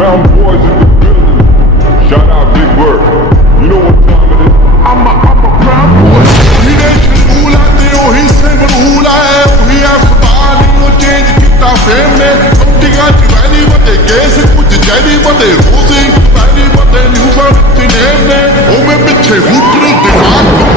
Brown boys in the building. Shout out Big Bird. You know what time it is. I'm a brown boy. ਜਿਹਦੇ ਚ rule ਆ ਤੇ ਉਹੀ same rule ਆ ਉਹੀ ਆ ਸੁਭਾਅ ਨਹੀਂ ਉਹ ਚੇਂਜ ਕੀਤਾ ਫੇਮ ਨੇ ਕੰਟੀਆਂ ਚ ਵੈਲੀ ਵੱਡੇ ਕੇਸ ਕੁਝ ਜੈਲੀ ਵੱਡੇ ਰੋਜ਼ਿੰਗ ਵੈਲੀ ਵੱਡੇ ਨਿਊਜ਼ਾਂ ਵਿੱਚ ਨੇਮ ਨੇ ਉਹ ਮੈਂ ਪਿੱਛੇ ਹੂਟਰ ਦਿਮਾਗ